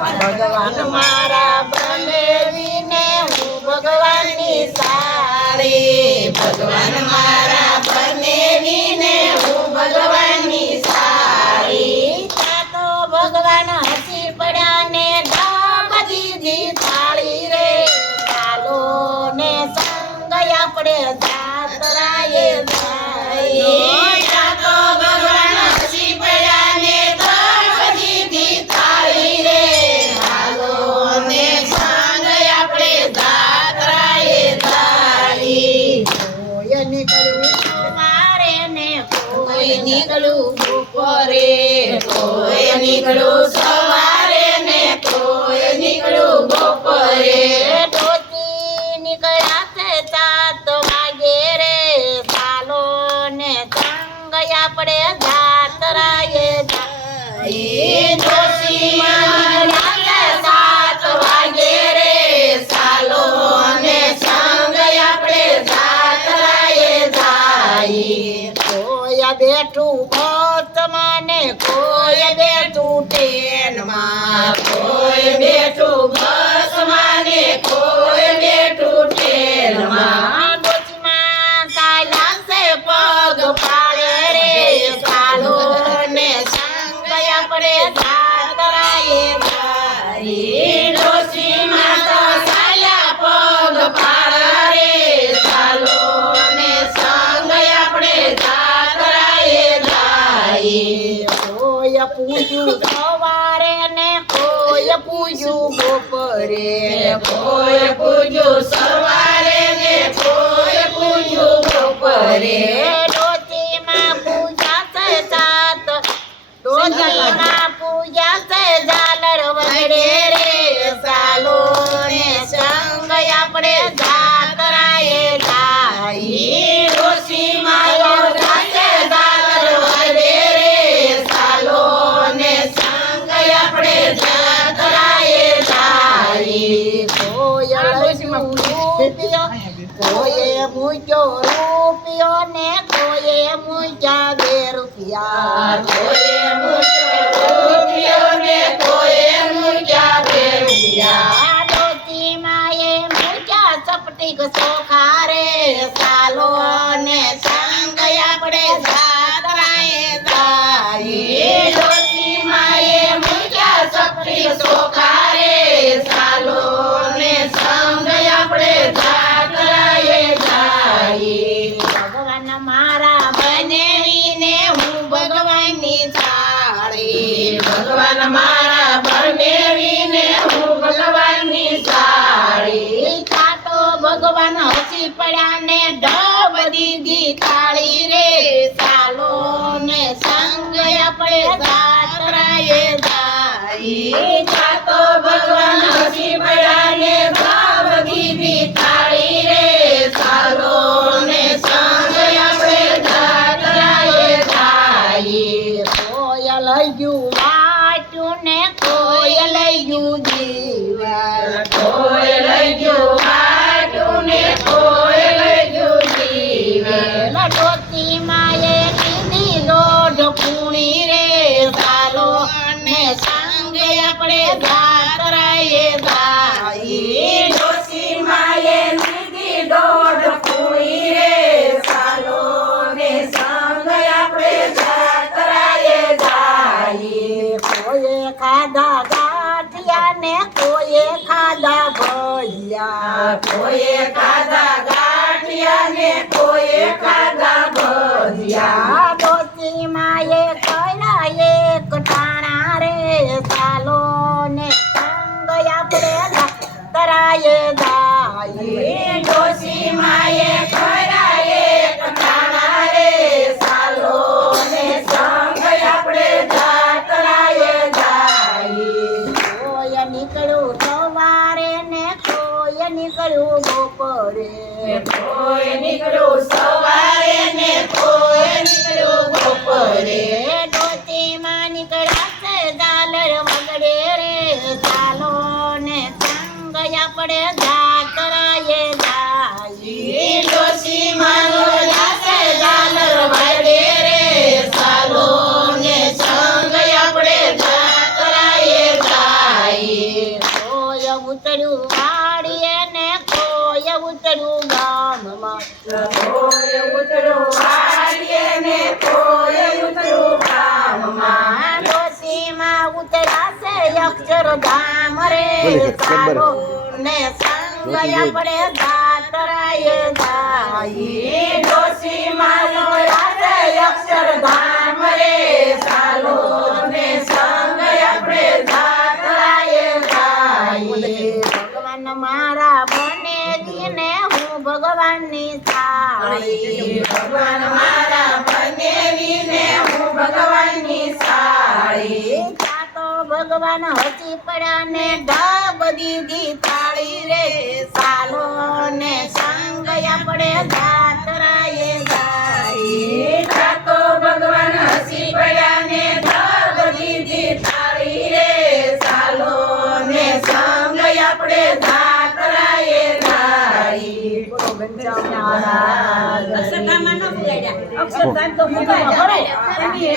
ભગવાન મારા બનેવીને હું ભગવાનની સાળી ભગવાન મારા બનેવીને હું ભગવાનની સાળી તો ભગવાન હસી પડ્યા ને ડાબ દીધી થાળી રે ચાલો ને સંગ આપણે જાત્રાએ જઈએ તો ભગવાન હસી પડ્યા ને ડાબ દીધી થાળી રે ચાલો ને સંગ આપણે જાત્રાએ જઈએ કોઈ નીકળ્યું સવારે ને કોઈ નીકળ્યું બપોરે કોઈ નીકળ્યું સવારે ને કોઈ નીકળ્યું બપોરે ડોસી નીકળ્યા છે 7 વાગે રે ચાલો ને સંગ આપણે જાત્રાએ જઈએ ડોસી નીકળ્યા છે 7 વાગે રે ચાલો ને સંગ આપણે જાત્રાએ જઈએ કોઈ બેઠું બસમાં ને કોઈ બેઠું ટ્રેનમાં કોઈ બેઠું બસમાં ને કોઈ બેઠું ટ્રેનમાં ડોશીમાં ચાલ્યા છે પગ પાડે રે ચાલો ને સંગ આપણે જાત્રાએ જઈએ ડોશીમાં તો ચાલ્યા પગ પાડે રે ચાલો ને સંગ આપણે જાત્રાએ જઈએ કોઈ પૂજ્યું સવારે ને કોઈ પૂજ્યું બપોરે કોઈ પૂજ્યું સવારે ને કોઈ પૂજ્યું બપોરે ડોશીમાં પૂજા છે 7 ડોશીમાં પૂજા છે ઝાલર વગડે રે ચાલો ને સંગ આપણે જાત્રાએ જઈએ ડોશીમાં પૂજા છે ઝાલર વગડે રે ચાલો ને સંગ આપણે જાત્રાએ જઈએ કોઈએ મૂક્યો રૂપિયો ને કોઈએ મૂક્યા 2 રૂપિયા કોઈએ મૂક્યો રૂપિયો ને કોઈએ મૂક્યા 2 રૂપિયા ડોશીમાં એ મૂક્યા ચપટીક ચોખા રે ચાલો ને સંગ આપણે જાત્રાએ જઈએ ડોશીમાં એ મૂક્યા ચપટીક ચોખા રે ચાલો ને સંગ આપણે જાત્રાએ જઈએ ભગવાન મારા બનેવીને હું ભગવાનની સાળી ભગવાન મારા બનેવીને હું ભગવાનની સાળી તો ભગવાન હસી પડ્યા ને ઢબ દીધી થાળી રે ચાલો ને સંગ આપણે જાત્રાએ જઈએ તો ભગવાન હસી પડ્યા ને ઢબ દીધી થાળી રે ચાલો ને સંગ આપણે જાત્રાએ જઈએ કોઈ લઈ ગયું વાટ્યું ને કોઈ લઈ ગયું જીવન કોઈ લઈ ગયું વાટ્યું ને કોઈ લઈ ગયું જીવન ડોશીમાં એ કીધી દોઢ પૂણી રે ચાલો ને સંગ આપણે જાત્રાએ જઈએ ડોશીમાં એ કીધી દોઢ પૂણી રે ચાલો ને સંગ આપણે જાત્રાએ જઈએ કોઈએ ખાધા ગાંઠિયા ને કોઈએ ખાધા ભજીયા કોઈએ ખાધા ગાંઠિયા ને કોઈએ ખાધા ભજીયા ડોશીમાં એ કર્યા 1 ટાણા રે ચાલો ને સંગ આપણે જાત્રાએ જઈએ ડોશીમાં એ કર્યા 1 ટાણા રે ચાલો ને સંગ આપણે જાત્રાએ જઈએ કોઈ નીકળ્યું સવારે ને કોઈ નીકળ્યું બપોરે કોઈ નીકળ્યું સવારે ને કોઈ નીકળ્યું બપોરે ડોશીમાં નીકળ્યા છે ઝાલર વગડે રે ચાલો ને સંગ આપણે જાત્રાએ જઈએ ડોશીમાં નીકળ્યા છે ઝાલર વગડે રે ચાલો ને સંગ આપણે જાત્રાએ જઈએ ઉતર્યું વાડીએ ને કોઈ ઉતર્યું ગામમાં કોઈ ઉતર્યું વાડીએ ને કોઈ ઉતર્યું ગામમાં ડોશીમાં ઉતર્યા છે અક્ષરધામ રે સાલો ને સંગ આપણે જાતરાએ જાય ડોશીમાં ઉતર્યા છે અક્ષરધામ રે સાલો ને સંગ આપણે જાતરાએ જાય ભગવાન મારા બને દીને હું ભગવાનની સાળી ભગવાન મારા બનેવીને હું ભગવાનની સાળી ત્યાં તો ભગવાન હસી પડ્યા ને ઢબ દીધી તાળી રે સાલો ને સંગ આપણે જાતરાએ જાય તો ભગવાન હસી પડ્યા ને ઢબ દીધી તાળી રે સાલો ને સંગ આપણે જાતરાએ જાય અક્ષરધામ તો